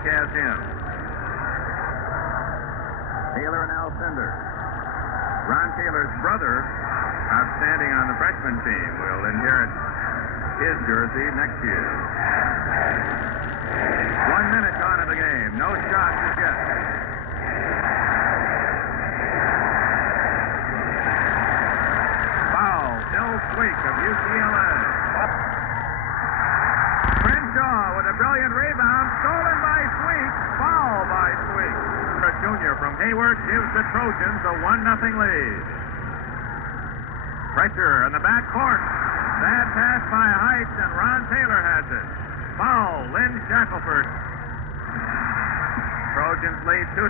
broadcast him. Taylor and Alcindors. Ron Taylor's brother, outstanding on the freshman team, will inherit his jersey next year. 1 minute gone in the game. No shots as yet. Foul. Bill Sweek of UCLA. Crenshaw with a brilliant rebound. Stolen by Sweek. Foul by Sweek. A junior from Hayward gives the Trojans a 1-0 lead. Pressure in the back court. Bad pass by Heights, and Ron Taylor has it. Foul, Lynn Shackelford. Trojans lead 2-0.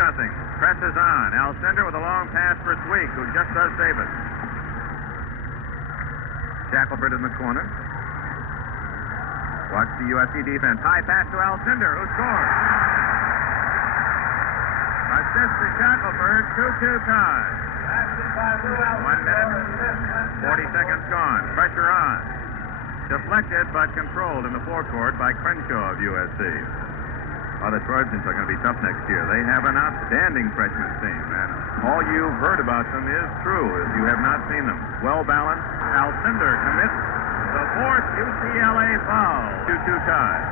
Presses on. Alcindor with a long pass for Sweek, who just does save it. Shackelford in the corner. Watch the USC defense. High pass to Alcindor, who scores. Assist to Shackelford, 2-2 tie. 1 minute, 40 seconds gone. Pressure on. Deflected but controlled in the forecourt by Crenshaw of USC. Oh, the Trojans are going to be tough next year. They have an outstanding freshman team, and all you've heard about them is true if you have not seen them. Well balanced. Alcindor commits the fourth UCLA foul. 2-2 tie.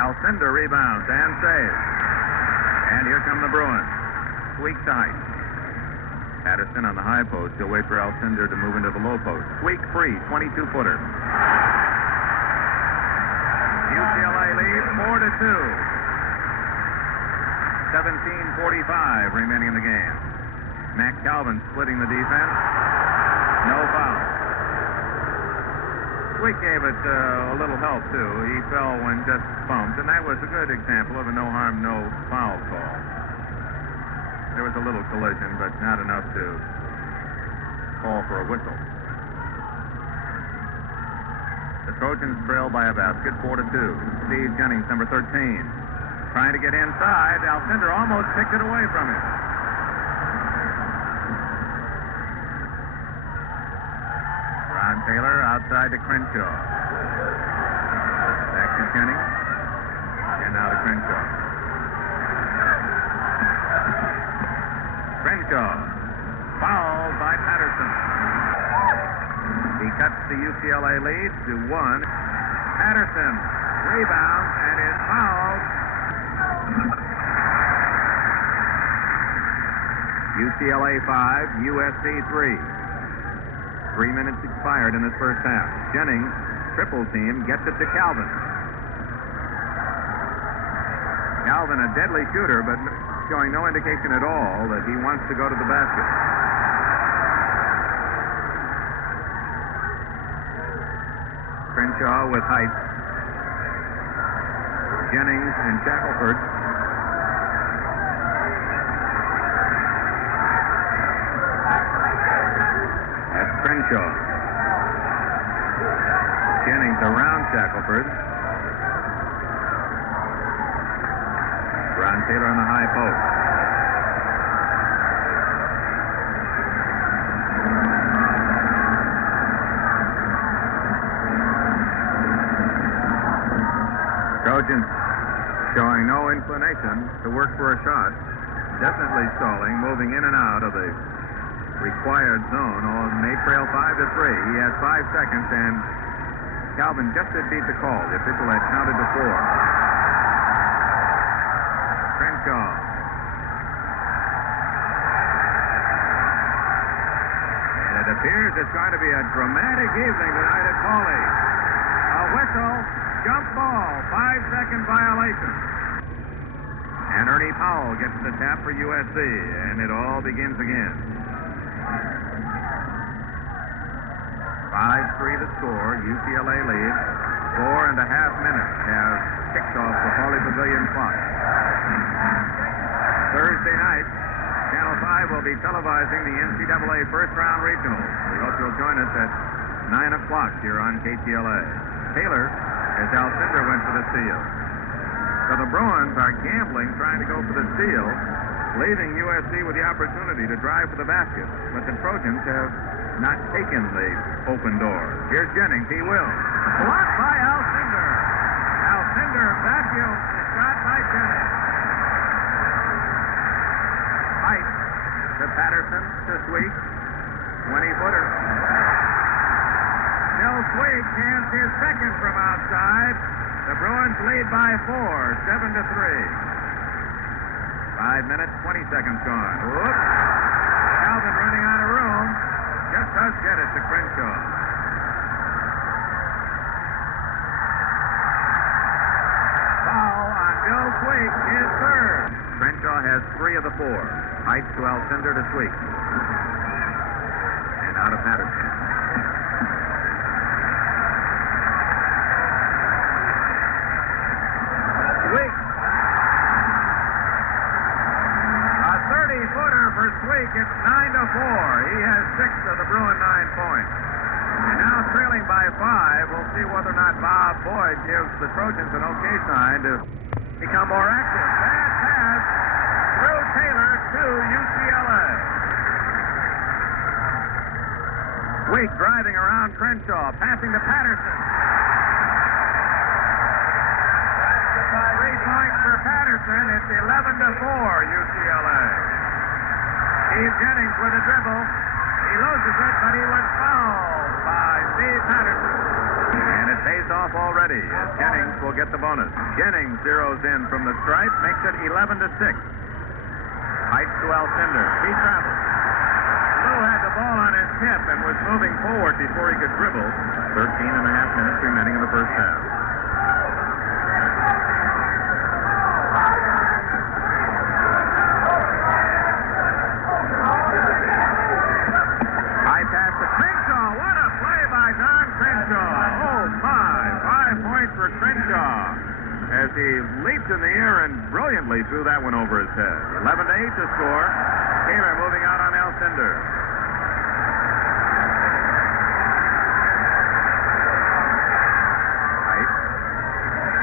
Alcindor rebounds and saves. And here come the Bruins. Sweek tight. Patterson on the high post. He'll wait for Alcindor to move into the low post. Sweek free, 22-footer. UCLA leads 4-2. 17:45 remaining in the game. Mac Calvin splitting the defense. No foul. Sweek gave it a little help, too. He fell when just bumped, and that was a good example of a no-harm, no-foul call. There was a little collision, but not enough to call for a whistle. The Trojans trail by a basket, 4-2. Steve Jennings, number 13. Trying to get inside. Alcindor almost picked it away from him. Ron Taylor outside to Crenshaw. Back to Jennings. And now to Crenshaw. Crenshaw. Fouled by Patterson. He cuts the UCLA lead to 1. Patterson rebounds and is fouled. UCLA 5, USC 3. 3 minutes expired in this first half. Jennings, triple team, gets it to Calvin. Calvin, a deadly shooter, but showing no indication at all that he wants to go to the basket. Crenshaw with Heights. Jennings and Shackelford. That's Crenshaw. Jennings around Shackelford. Ron Taylor on the high post. Trojans showing no inclination to work for a shot. Definitely stalling, moving in and out of the required zone. They trail 5-3. He has 5 seconds, and Calvin just had beat the call. The official had counted to 4. Crenshaw. And it appears it's going to be a dramatic evening tonight at Pauley. A whistle, jump ball, 5-second violation. And Ernie Powell gets the tap for USC, and it all begins again. 5-3 the score. UCLA leads. 4.5 minutes have kicked off the Pauley Pavilion clock. Thursday night, Channel 5 will be televising the NCAA first-round regionals. We hope you'll join us at 9 o'clock here on KTLA. Taylor, as Alcindor went for the steal. So the Bruins are gambling, trying to go for the steal, leaving USC with the opportunity to drive for the basket. But the Trojans have not taken the open door. Here's Jennings. He will. Blocked by Alcindor. Sweek. 20-footer. Still Sweek cans his second from outside. The Bruins lead by 4, 7-3. 5 minutes, 20 seconds gone. Whoops. Calvin running out of room. Just does get it to Crenshaw. Foul on Bill Sweek, his third. Crenshaw has 3 of the 4. Heights to Alcindor to Sweek. And out of Patterson. Sweek. A 30-footer for Sweek. It's 9-4. He has 6 of the Bruin 9 points. And now trailing by 5. We'll see whether or not Bob Boyd gives the Trojans an okay sign to become more active. Bad pass. Drew Taylor to UCLA. Sweek driving around Crenshaw. Passing to Patterson. 3 points for Patterson. It's 11-4 UCLA. Steve Jennings with a dribble. He loses it, but he was fouled by Steve Patterson. And it pays off already as Jennings will get the bonus. Jennings zeroes in from the stripe, makes it 11-6. Heights to Alcindors. He travels. Lew had the ball on his hip and was moving forward before he could dribble. 13 and a half minutes remaining in the first half. High pass to Crenshaw. What a play by Don Crenshaw. Oh, my. 5 points for Crenshaw as he leaped in the air and brilliantly threw that one over his head. 11-8 to score. Taylor moving out on Alcindor.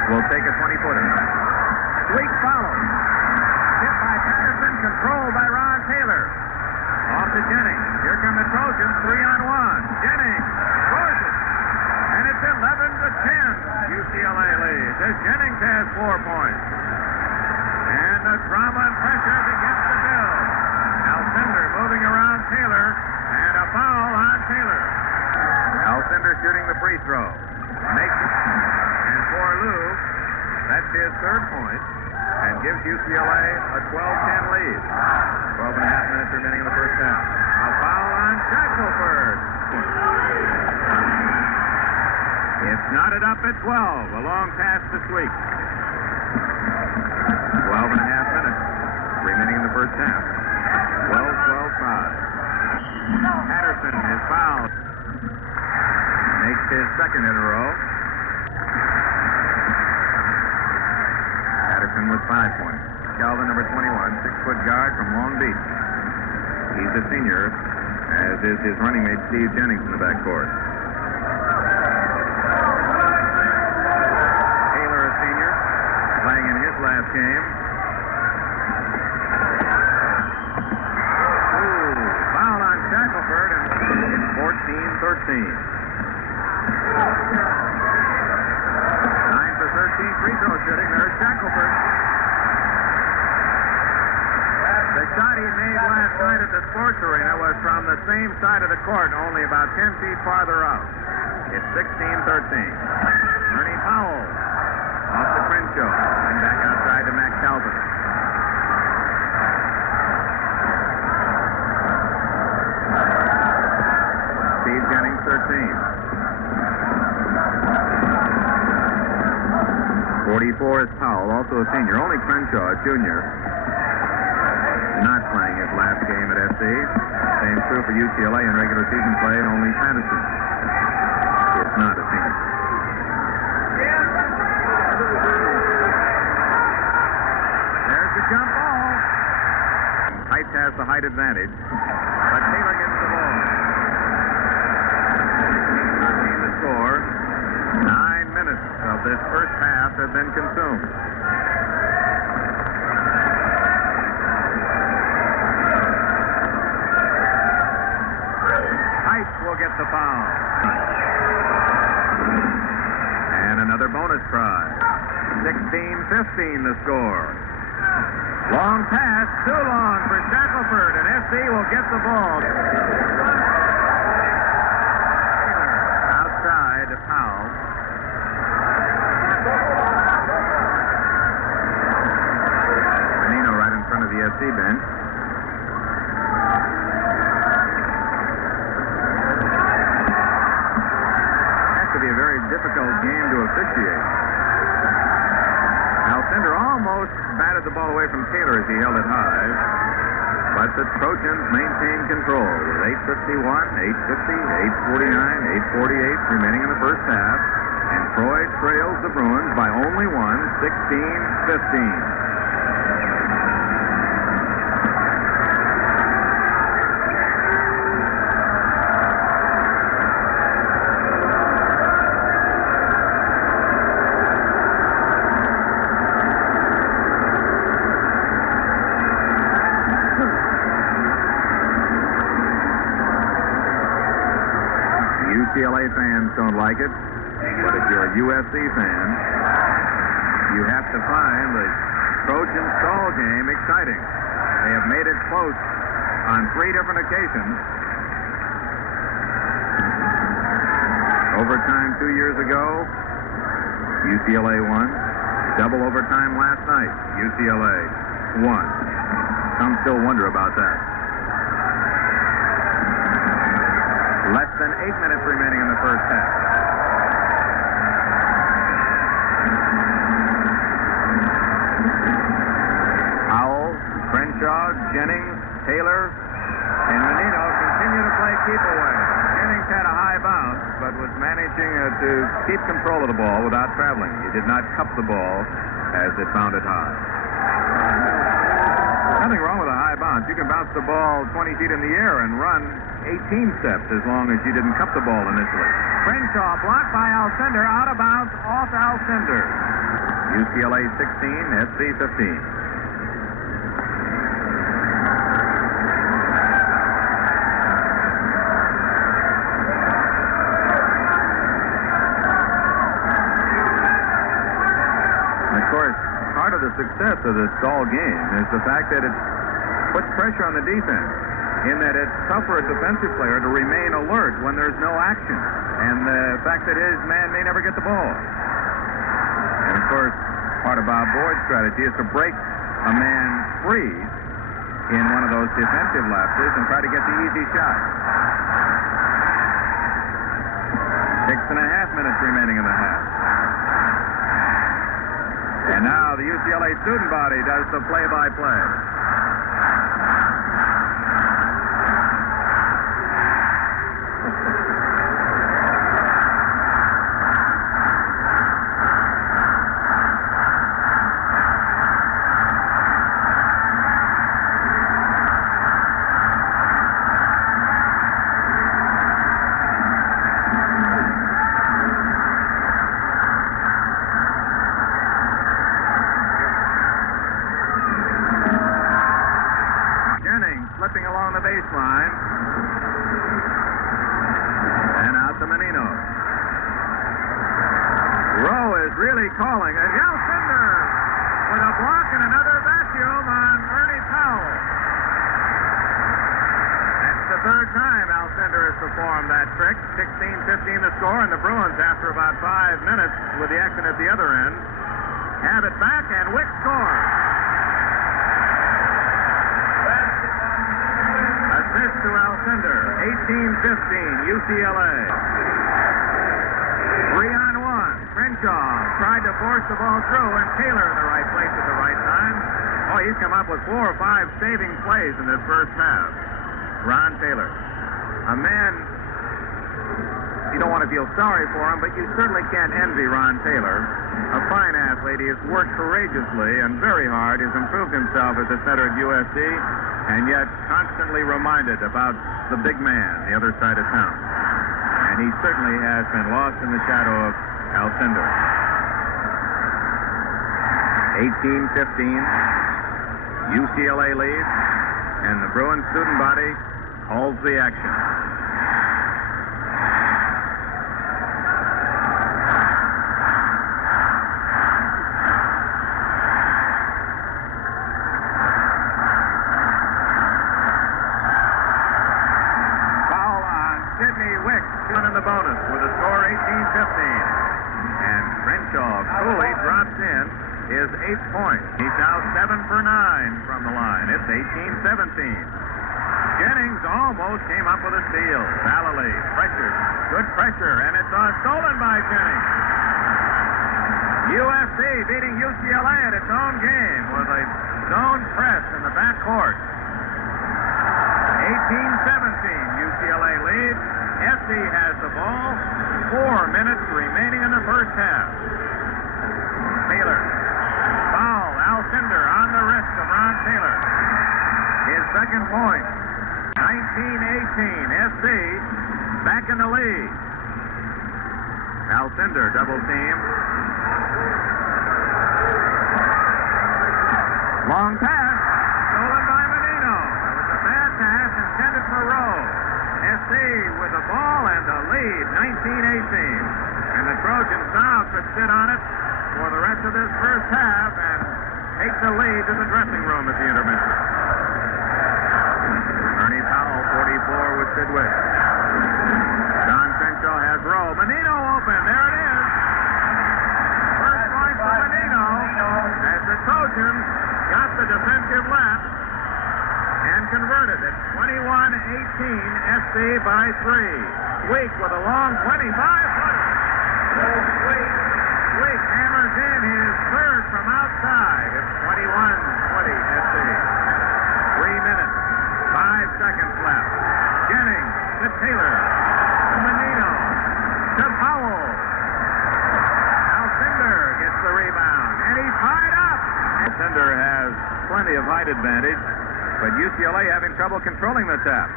Will take a 20-footer. Sweek follows. Hit by Patterson, controlled by Ron Taylor. Off to Jennings. Here come the Trojans, 3-on-1. Jennings scores it. And it's 11-10. UCLA leads as Jennings has 4 points. And the drama and pressure begins to build. Alcindor moving around Taylor, and a foul on Taylor. Alcindor shooting the free throw. Makes it. And for Lew, that's his 3rd point, and gives UCLA a 12-10 lead. 12 and a half minutes remaining in the first half. A foul on Shackelford. It's knotted up at 12. A long pass to Sweek. 12 and a half minutes remaining in the first half. 12-5. Patterson is fouled. Makes his second in a row. Patterson with 5 points. Calvin, number 21, 6-foot guard from Long Beach. He's a senior, as is his running mate Steve Jennings in the backcourt. Taylor, a senior, playing in his last game. Foul on Shackelford, and it's 14-13. 9 for 13 free throw shooting. There's Shackelford. The shot he made last night at the sports arena was from the same side of the court, only about 10 feet farther out. It's 16-13. Ernie Powell off to Crenshaw and back outside to Matt Calvin. Steve Jennings, 13. 44 is Powell, also a senior. Only Crenshaw, a junior, not playing his last game at SC. Same true for UCLA in regular season play, and only Patterson is not a senior. There's the jump ball. Heights has the height advantage, but Taylor gets the ball. 13 to score. 9 minutes of this first half have been consumed. Heights will get the foul. And another bonus try. 16-15 the score. Long pass, too long for Shackelford, and SC will get the ball. Outside to Powell. Menino right in front of the SC bench. Has to be a very difficult game to officiate. Alcindor almost batted the ball away from Taylor as he held it high. But the Trojans maintain control with 8:51, 8:50, 8:49, 8:48 remaining in the first half. And Troy trails the Bruins by only one, 16-15. UCLA fans don't like it, but if you're a USC fan, you have to find the Trojan stall game exciting. They have made it close on 3 different occasions. Overtime 2 years ago, UCLA won. Double overtime last night, UCLA won. Some still wonder about that. Less than 8 minutes remaining in the first half. Powell, Crenshaw, Jennings, Taylor, and Menino continue to play keep away. Jennings had a high bounce, but was managing to keep control of the ball without traveling. He did not cup the ball as it bounded high. Nothing wrong with a high bounce. You can bounce the ball 20 feet in the air and run 18 steps as long as you didn't cup the ball initially. Crenshaw blocked by Alcindor, out of bounds, off Alcindor. UCLA 16, SC 15. And of course, part of the success of this stall game is the fact that it puts pressure on the defense, in that it's tough for a defensive player to remain alert when there's no action, and the fact that his man may never get the ball. And of course, part of Bob Boyd's strategy is to break a man free in one of those defensive lapses and try to get the easy shot. 6.5 minutes remaining in the half. And now the UCLA student body does the play-by-play. Slipping along the baseline. And out to Menino. Rowe is really calling. And Alcindors with a block and another vacuum on Ernie Powell. That's the third time Alcindor has performed that trick. 16-15 the score, and the Bruins, after about 5 minutes with the action at the other end, have it back, and Wick scores. Assist to Alcindor, 18-15, UCLA. 3-on-1. Crenshaw tried to force the ball through, and Taylor in the right place at the right time. Oh, he's come up with 4 or 5 saving plays in this first half. Ron Taylor, a man, you don't want to feel sorry for him, but you certainly can't envy Ron Taylor. A fine athlete. He has worked courageously and very hard. He's improved himself as a center at USC, and yet constantly reminded about the big man, the other side of town. And he certainly has been lost in the shadow of Alcindor. 18-15, UCLA leads, and the Bruins student body holds the action. Crenshaw. Cooley drops in his 8th point. He's now 7 for 9 from the line. It's 18-17. Jennings almost came up with a steal. Vallely pressured. Good pressure, and it's stolen by Jennings. USC beating UCLA at its own game with a zone press in the backcourt. 18-17, UCLA leads. SC has the ball. 4 minutes remaining in the first half. Taylor. Foul. Alcindors on the wrist of Ron Taylor. His second point. 19-18. SC back in the lead. Alcindors double team. Long pass. Stolen by Menino. It was a bad pass intended for Rowe. SC with the ball and the lead, 19-18. And the Trojans now could sit on it for the rest of this first half and take the lead to the dressing room at the intermission. Ernie Powell, 44 with Sidwick. Don Crenshaw has Rowe. Menino open. There it is. First point for Menino as the Trojans got the defensive lapse and converted it. 21-18, SC by 3. Weak with a long 25-footer. Weak hammers in his third from outside. It's 21-20, SC. 3 minutes, 5 seconds left. Jennings to Taylor, to Menino, to Powell. Alcindors gets the rebound, and he's tied up. Alcindors has plenty of height advantage, but UCLA having trouble controlling the tap.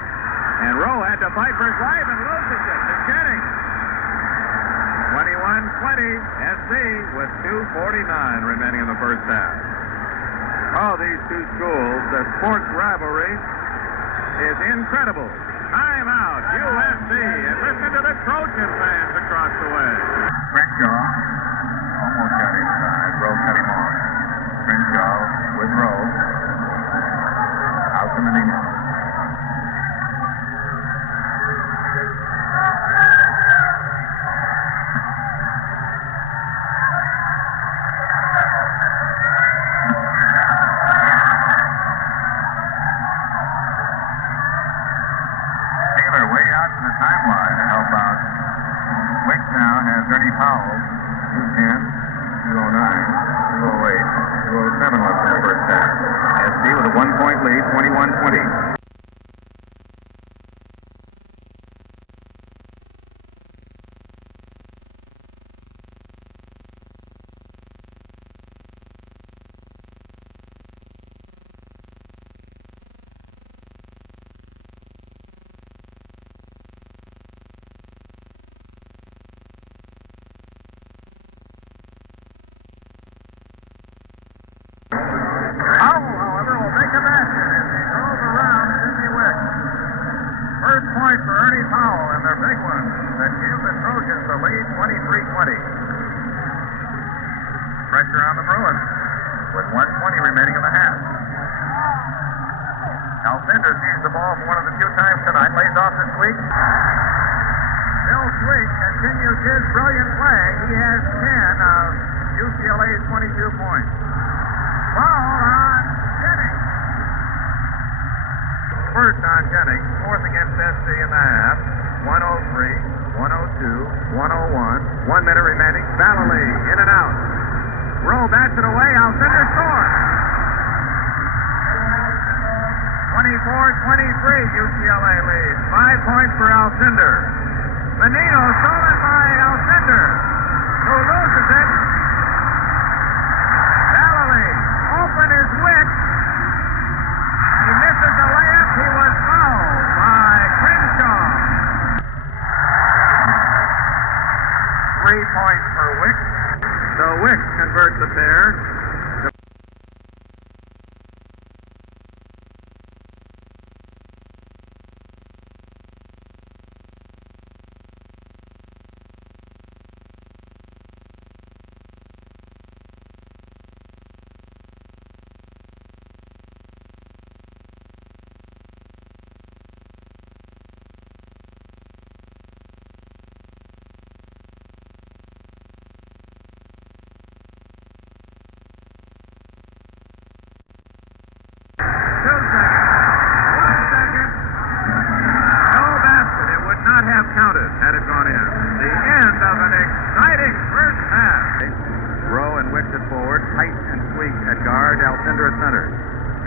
And Rowe had to fight for his life and loses it to Jennings. 21-20, SC with 2:49 remaining in the first half. Oh, these two schools, the sports rivalry is incredible. Time out, USC, and listen to the Trojan fans across the way. Crenshaw almost got inside. Rowe cut him off. Crenshaw with Rowe. Out to Menino. Taylor way out to the timeline to help out. Wick now has Ernie Powell, 2:10, 2:09, 2:08, 2:07 left in the first half. SC with a 1-point lead, 21-20. First point for Ernie Powell, and their big one that gives the Trojans the lead, 23-20. Pressure on the Bruins with 1:20 remaining in the half. Alcindors sees the ball for one of the few times tonight, lays off to Sweet. Bill Sweet continues his brilliant play. He has 10 of UCLA's 22 points. Foul on Jennings. First on Jennings, fourth against SC in the half. 1:03, 1:02, 1:01. 1 minute remaining. Vallely in and out. Rowe bats it away. Alcindors scores. 24-23, UCLA leads. 5 points for Alcindors. Menino stolen by Alcindors, who loses it. Vallely open his Wick. He misses the layup. He was fouled by Crenshaw. 3 points for Wick. So Wick converts the pair. guard Alcindors center.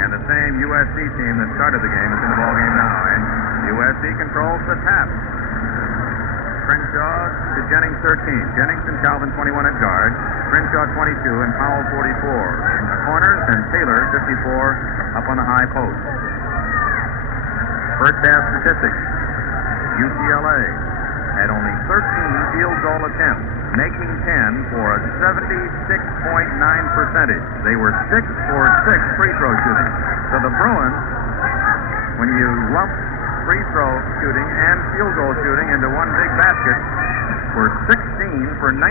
And the same USC team that started the game is in the ball game now. And USC controls the tap. Crenshaw to Jennings 13. Jennings and Calvin 21 at guard. Crenshaw 22 and Powell 44 in the corners, and Taylor 54 up on the high post. First half statistics. UCLA had only 13 field goal attempts, making 10 for a 76.9%. They were 6 for 6 free throw shooting. So the Bruins, when you lump free throw shooting and field goal shooting into one big basket, were 16 for 19.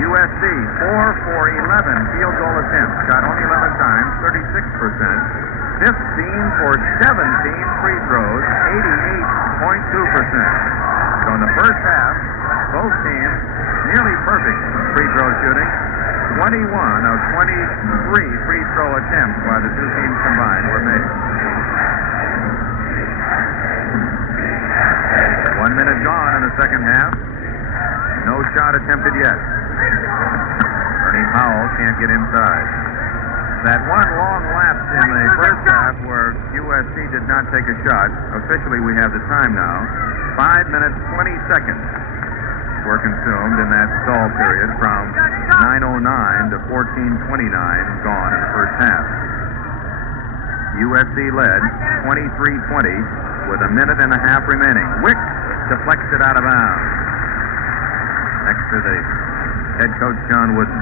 USC 4 for 11 field goal attempts, shot only 11 times, 36%. 15 for 17 free throws, 88.2%. So in the first half, both teams nearly perfect free throw shooting. 21 of 23 free throw attempts by the two teams combined were made. 1 minute gone in the second half. No shot attempted yet. Ernie Powell can't get inside. That one long lapse in the first half where USC did not take a shot. Officially, we have the time now. 5 minutes, 20 seconds were consumed in that stall period from 9:09 to 14:29 gone in the first half. USC led 23-20 with a minute and a half remaining. Wick deflects it out of bounds next to the head coach, John Wooden.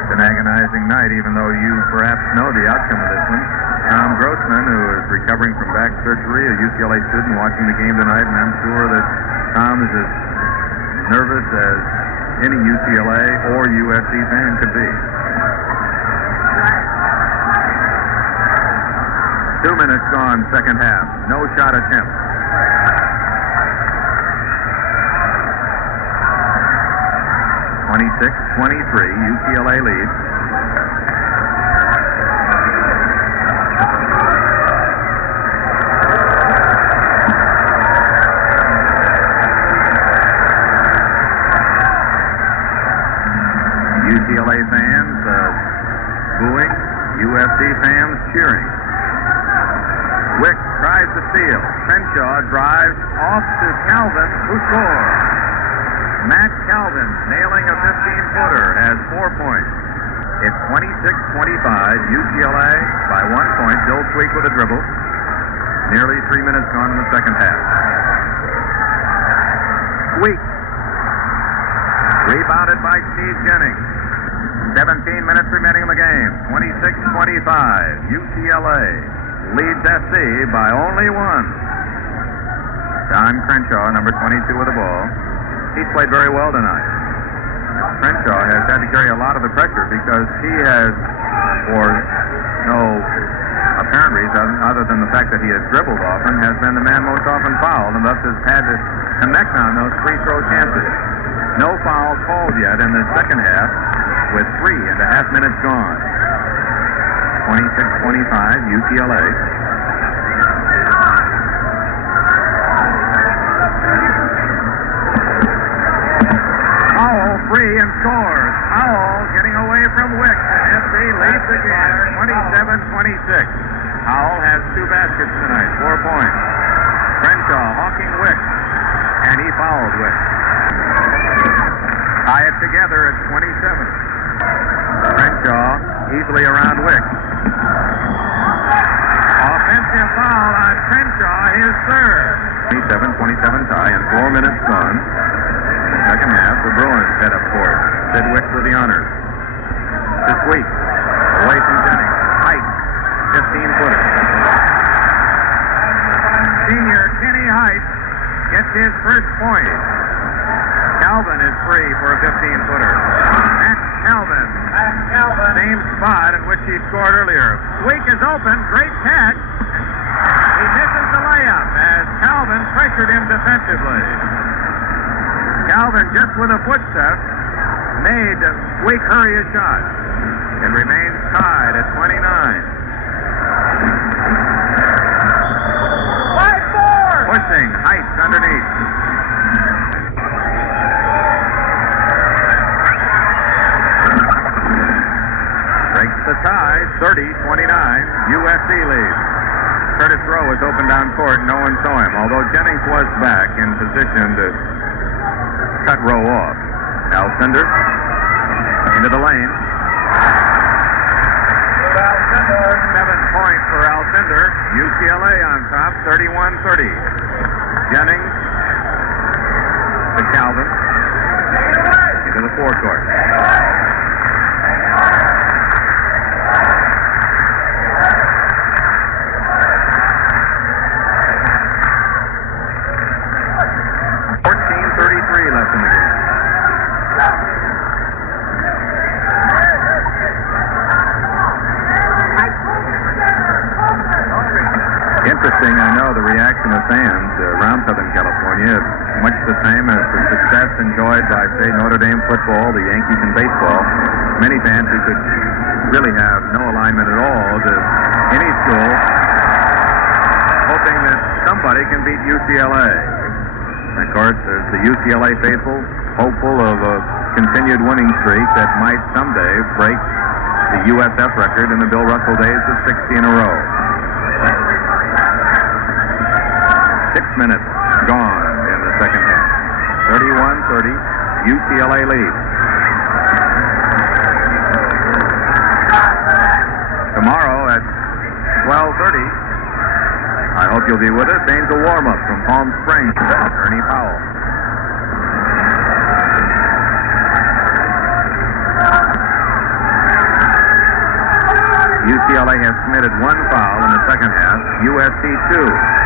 It's an agonizing night, even though you perhaps know the outcome of this one. Tom Grossman, who is recovering from back surgery, a UCLA student watching the game tonight, and I'm sure that Tom is as nervous as any UCLA or USC fan could be. 2 minutes gone, second half. No shot attempt. (26-23), UCLA leads. UCLA fans booing, USC fans cheering. Wick tries to steal. Crenshaw drives off to Calvin, who scores. Matt Calvin, nailing a 15-footer, has 4 points. It's 26-25, UCLA by 1 point. Bill Sweek with a dribble. Nearly 3 minutes gone in the second half. Sweek. Rebounded by Steve Jennings. 17 minutes remaining in the game. 26-25, UCLA leads SC by only 1. Don Crenshaw, number 22 with the ball. He's played very well tonight. Crenshaw has had to carry a lot of the pressure because he has, for no apparent reason other than the fact that he has dribbled often, has been the man most often fouled and thus has had to connect on those free throw chances. No foul called yet in the second half with 3.5 minutes gone. 26-25, UCLA. Powell free and scores. Powell getting away from Wick, and SC leads again, 27-26. Powell has 2 baskets tonight, 4 points. Crenshaw hawking Wick, and he fouled Wick. Tie it together at 27. Crenshaw easily around Wick. Offensive foul on Crenshaw, his third. 27-27 tie and 4 minutes gone. Second half, the Bruins head up court. Sid Wick with the honors. This week, away from Jennings. Height, 15-footer. Senior Kenny Height gets his first point. Calvin is free for a 15-footer. Matt Calvin. Same spot in which he scored earlier. Week is open. Great catch. He misses the layup as Calvin pressured him defensively. Calvin, just with a footstep, made Week hurry a shot. It remains tied at 29. 5-4. Pushing Heights underneath. court, no one saw him, although Jennings was back in position to cut Rowe off. Alcindors into the lane. 7 points for Alcindors. UCLA on top, 31-30. Jennings to Calvin into the forecourt. Left in the game. Interesting, I know, the reaction of fans around Southern California, much the same as the success enjoyed by, say, Notre Dame football, the Yankees, and baseball. Many fans who could really have no alignment at all to any school, hoping that somebody can beat UCLA. Of course, there's the UCLA faithful, hopeful of a continued winning streak that might someday break the USF record in the Bill Russell days of 60 in a row. 6 minutes gone in the second half. 31-30, UCLA leads. Tomorrow at 12:30, I hope you'll be with us. Angel warm-up from Palm Springs. Ernie Powell. UCLA has committed 1 foul in the second half. USC 2.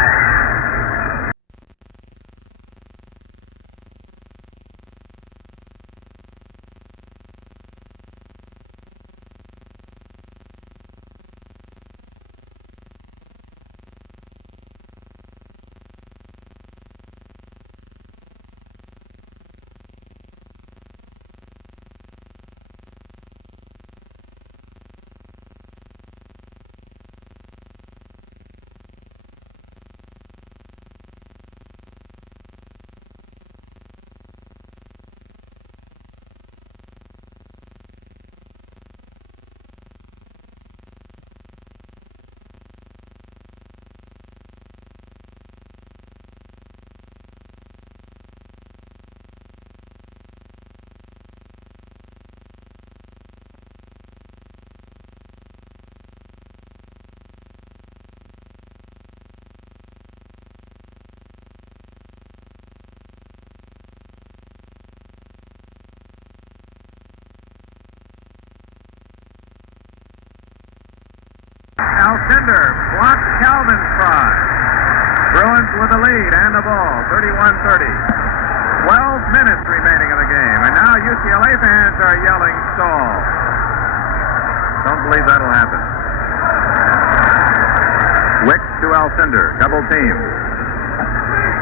Alcindors blocks Calvin's try. Bruins with the lead and the ball, 31-30. 12 minutes remaining in the game, and now UCLA fans are yelling stall. Don't believe that'll happen. Wicks to Alcindors, double team.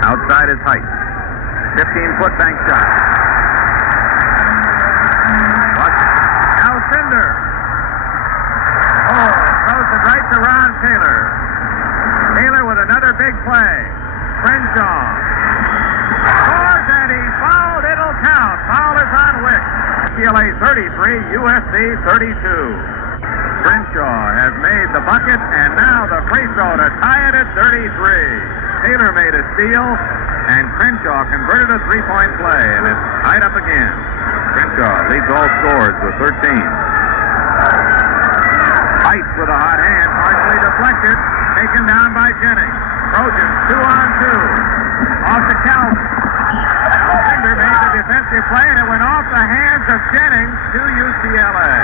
Outside his height. 15-foot bank shot. Alcindors. Throws it right to Ron Taylor. Taylor with another big play. Crenshaw scores and he's fouled. It'll count. Foul is on Wicks. UCLA 33, USC 32. Crenshaw has made the bucket and now the free throw to tie it at 33. Taylor made a steal and Crenshaw converted a three-point play and it's tied up again. Crenshaw leads all scorers with 13. Ice with a hot hand, partially deflected, taken down by Jennings. Trojans 2-on-2. Off to Calvin. Alcindors made the defensive play and it went off the hands of Jennings to UCLA.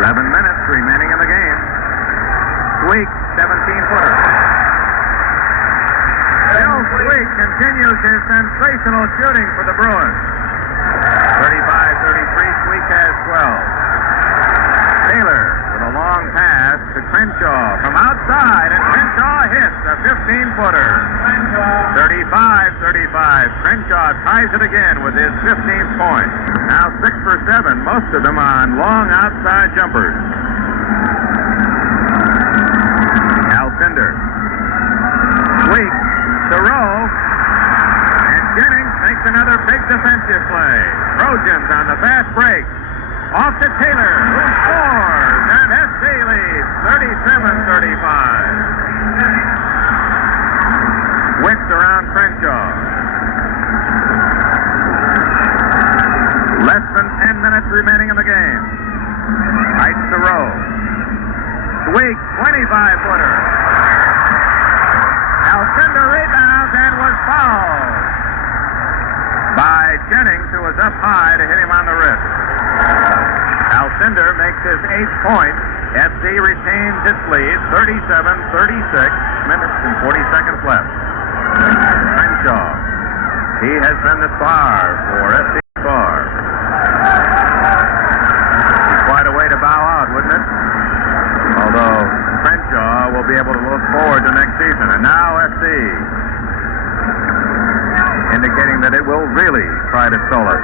11 minutes remaining in the game. Sweet, 17-footer. Bill Sweet continues his sensational shooting for the Bruins. 35-33, Sweet has 12. Taylor with a long pass to Crenshaw from outside, and Crenshaw hits a 15-footer. 35-35. Crenshaw ties it again with his 15th point. Now 6 for 7, most of them on long outside jumpers. Alcindors. Sweet to Rowe. And Jennings makes another big defensive play. Trojans on the fast break. Off to Taylor, who scores. And USC leads 37-35. Wicks around Crenshaw. Less than 10 minutes remaining in the game. Heights to row. Weak 25-footer. Alcindor rebounds and was fouled by Jennings, who was up high to hit him on the wrist. Alcindor makes his 8th point. SC retains its lead, 37-36, minutes and 40 seconds left. Crenshaw. He has been the star for SC far. Quite a way to bow out, wouldn't it? Although Crenshaw will be able to look forward to next season. And now SC indicating that it will really try to stall it.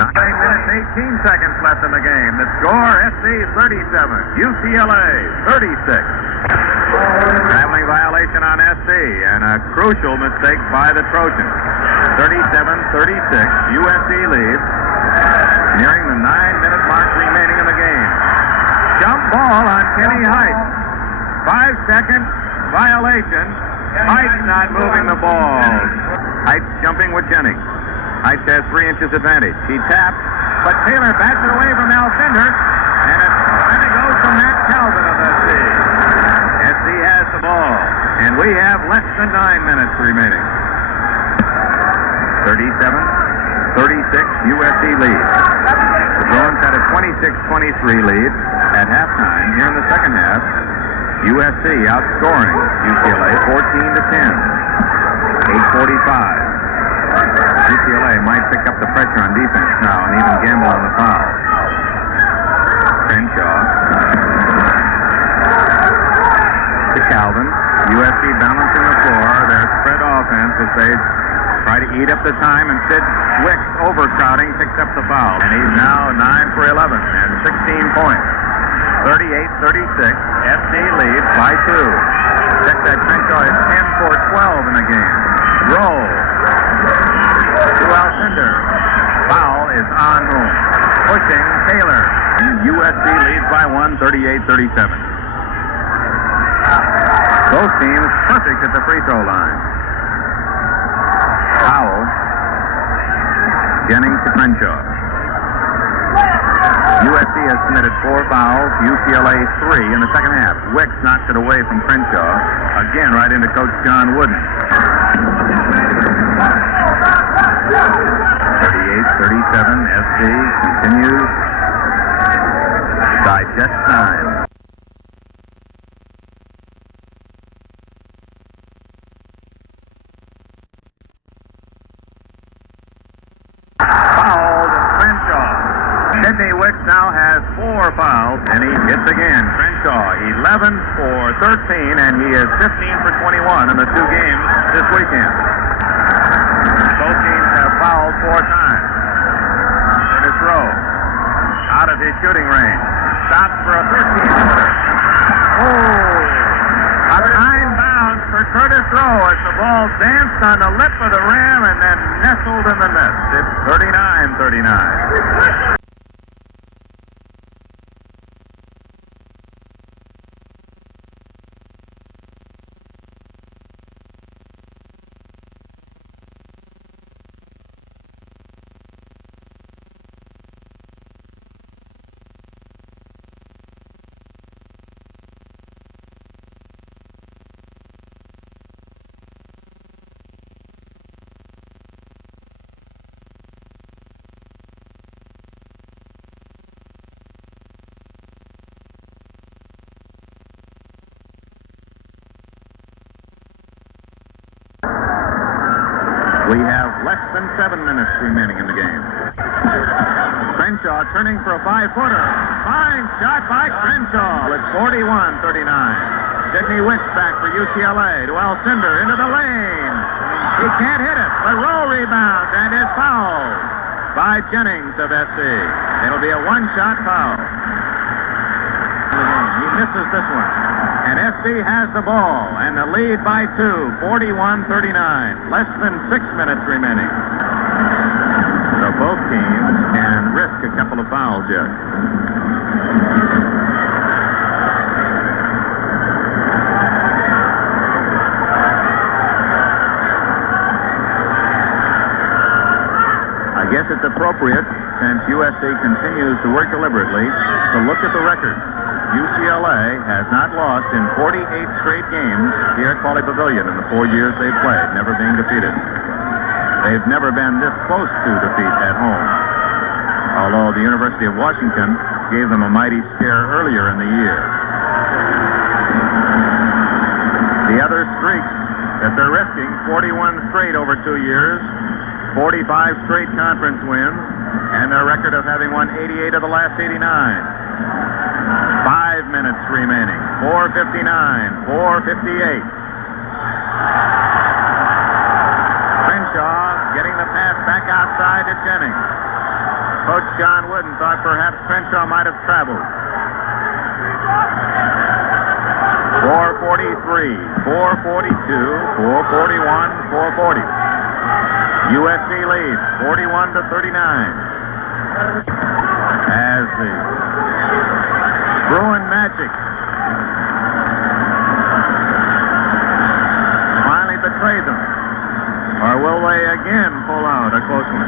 9 minutes, 18 seconds left in the game. The score, SC 37, UCLA 36. Traveling violation on SC and a crucial mistake by the Trojans. 37-36, USC leads. Nearing the 9-minute mark remaining in the game. Jump ball on Kenny Heights. 5-second violation. Heights not moving the ball. Heights jumping with Jennings. Heights has 3 inches advantage. He taps, but Taylor bats it away from Alcindor, and it finally goes to Matt Calvin of SC. SC has the ball, and we have less than 9 minutes remaining. 37-36, USC lead. The Bruins had a 26-23 lead at halftime. Here in the second half, USC outscoring UCLA 14-10. 8:45. UCLA might pick up the pressure on defense now and even gamble on the foul. Crenshaw to Calvin. USC balancing the floor. Their spread offense as they try to eat up the time, and Sid Wicks, overcrowding, picks up the foul. And he's now 9 for 11 and 16 points. 38-36. SC leads by 2. Check that Crenshaw is 10 for 12 in the game. Roll to Alcindor. Foul is on whom? Pushing Taylor. And USC leads by 1, 38-37. Both teams perfect at the free throw line. Powell. Jennings to Crenshaw. USC has committed 4 fouls, UCLA 3 in the second half. Wicks knocks it away from Crenshaw. Again, right into Coach John Wooden. 38-37, SC continues to digest time. Fouled Crenshaw. Sidney Wicks now has 4 fouls, and he hits again. Crenshaw, 11 for 13, and he is 15 for 21 in the 2 games this weekend. Both teams have fouled 4 times. Curtis Rowe, out of his shooting range. Stops for a 13-footer. Oh! A time bounce for Curtis Rowe as the ball danced on the lip of the rim and then nestled in the net. It's 39-39. We have less than 7 minutes remaining in the game. Crenshaw turning for a 5-footer. Fine shot by Crenshaw. It's 41-39. Sidney Wicks back for UCLA to Alcindor into the lane. He can't hit it. The Rowe rebounds and is fouled by Jennings of SC. It'll be a 1-shot foul. He misses this one. And SC has the ball, and the lead by 2, 41-39. Less than 6 minutes remaining. So both teams can risk a couple of fouls yet. it's appropriate, since USC continues to work deliberately, to look at the record. UCLA has not lost in 48 straight games here at Pauley Pavilion in the 4 years they've played, never being defeated. They've never been this close to defeat at home, although the University of Washington gave them a mighty scare earlier in the year. The other streaks that they're risking, 41 straight over 2 years, 45 straight conference wins, and their record of having won 88 of the last 89. 5 minutes remaining. 4:59, 4:58. Crenshaw getting the pass back outside to Jennings. Coach John Wooden thought perhaps Crenshaw might have traveled. 4:43, 4:42, 4:41, 4:40. USC leads 41-39. As the Bruin Magic finally betrayed them. Or will they again pull out a close one?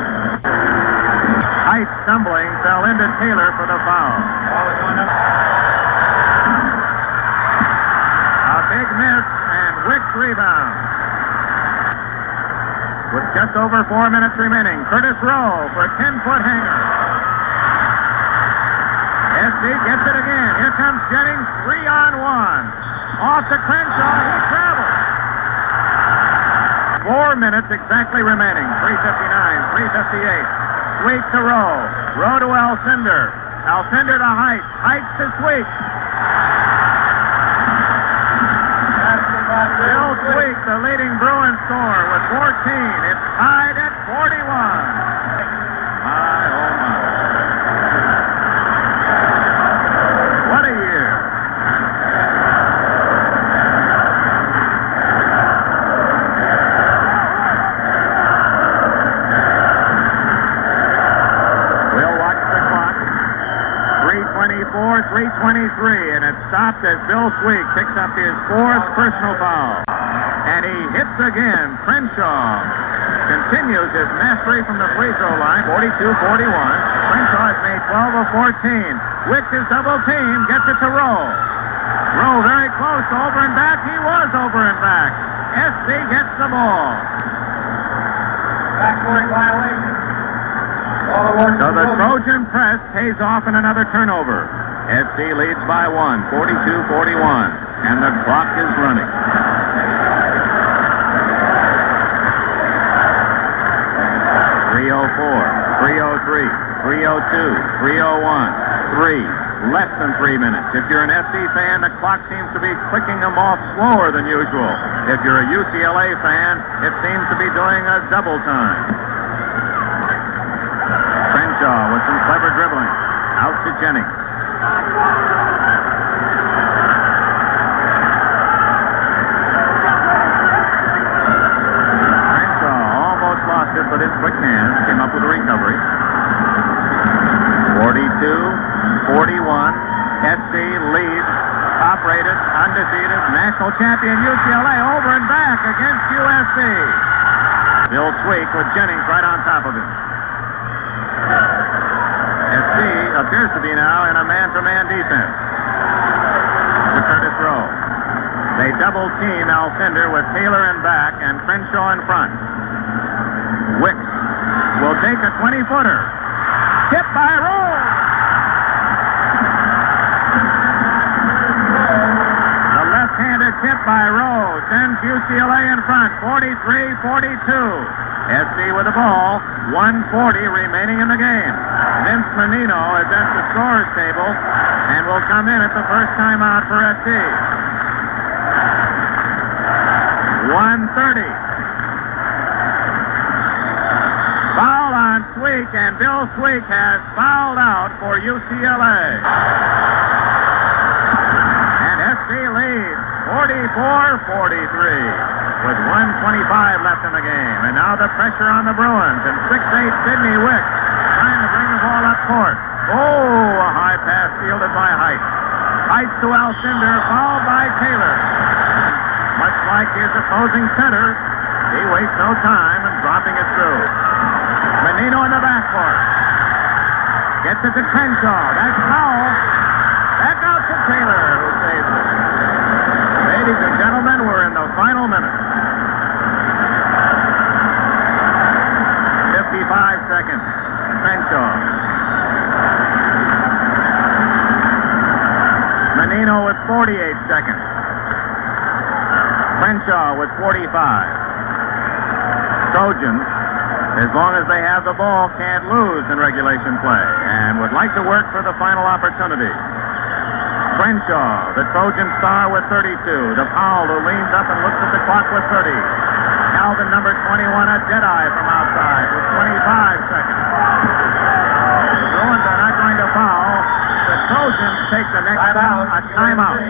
Height stumbling fell into Taylor for the foul. A big miss and Wicks rebound. With just over 4 minutes remaining, Curtis Rowe for a 10-foot hanger. SC gets it again. Here comes Jennings, 3-on-1. Off to Crenshaw, he travels. 4 minutes exactly remaining. 3:59, 3:58. Sweet to Rowe. Rowe to Alcindor. Alcindor to Height. Height to Sweet. Bill Sweet, the leading Bruins scorer with 14. It's tied at 41. My, oh my. What a year. We'll watch the clock. 3:24, 3:23, and it stopped as Bill Sweet picks up his 4th personal foul. And he hits again. Crenshaw continues his mastery from the free throw line. 42-41. Crenshaw has made 12 of 14. Wicks is double team, gets it to Rowe. Rowe very close, over and back. He was over and back. SC gets the ball. Backcourt violation. So the Trojan press pays off in another turnover. SC leads by 1, 42-41, and the clock is running. 3:04, 3:03, 3:02, 3:01, 3. Less than 3 minutes. If you're an SC fan, the clock seems to be clicking them off slower than usual. If you're a UCLA fan, it seems to be doing a double time. Crenshaw with some clever dribbling. Out to Jennings. But his quick hands came up with a recovery. 42-41. SC leads, top-rated, undefeated, national champion UCLA over and back against USC. Bill Sweet with Jennings right on top of him. SC appears to be now in a man-for-man defense. To Curtis Rowe. They double-team Alcindor with Taylor in back and Crenshaw in front. Wicks will take a 20-footer. Tip by Rowe. The left-handed tip by Rowe sends UCLA in front, 43-42. SC with the ball, 1:40 remaining in the game. Vince Menino is at the scorer's table and will come in at the first timeout for SC. 1:30. Foul on Sweet, and Bill Sweet has fouled out for UCLA. And SC leads 44-43 with 1:25 left in the game. And now the pressure on the Bruins, and 6'8" Sidney Wicks trying to bring the ball up court. Oh, a high pass fielded by Height. Height to Alcindor, fouled by Taylor. Much like his opposing center, he wastes no time in dropping it through. Menino in the backcourt. Gets it to Crenshaw. That's Powell. Back out to Taylor, who saves it. Ladies and gentlemen, we're in the final minute. 55 seconds. Crenshaw. Menino with 48 seconds. Crenshaw with 45. Trojans, as long as they have the ball, can't lose in regulation play and would like to work for the final opportunity. Crenshaw, the Trojan star with 32. To Powell, who leans up and looks at the clock with 30. Calvin, number 21, a Jedi from outside with 25 seconds. The Bruins are not going to foul. The Trojans take the next a timeout.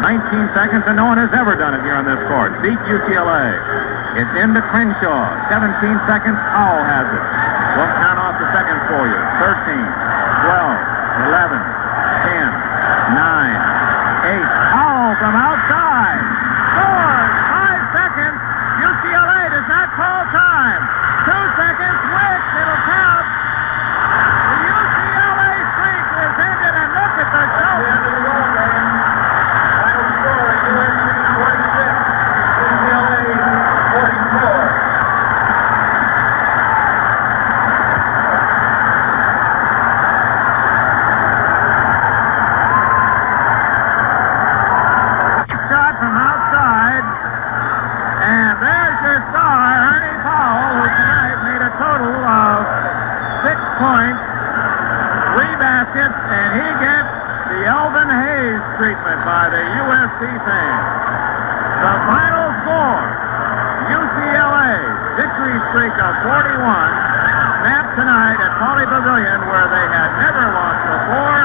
19 seconds, and no one has ever done it here on this court. Beat UCLA. It's into Crenshaw. 17 seconds. Powell has it. We'll count off the seconds for you. 13, 12, 11, 10, 9, 8. Powell from outside. Scores. 5 seconds. UCLA does not call time. 2 seconds. Wicks. It'll count. The UCLA streak is ended, and look at the show. Final score, USC 46, UCLA 44. Shot from outside, and there's your star, Ernie Powell, who tonight made a total of 6 points, 3 baskets, and he gets the Elvin Hayes treatment by the USC fans. The final score, UCLA victory streak of 41, snapped tonight at Pauley Pavilion, where they had never lost before.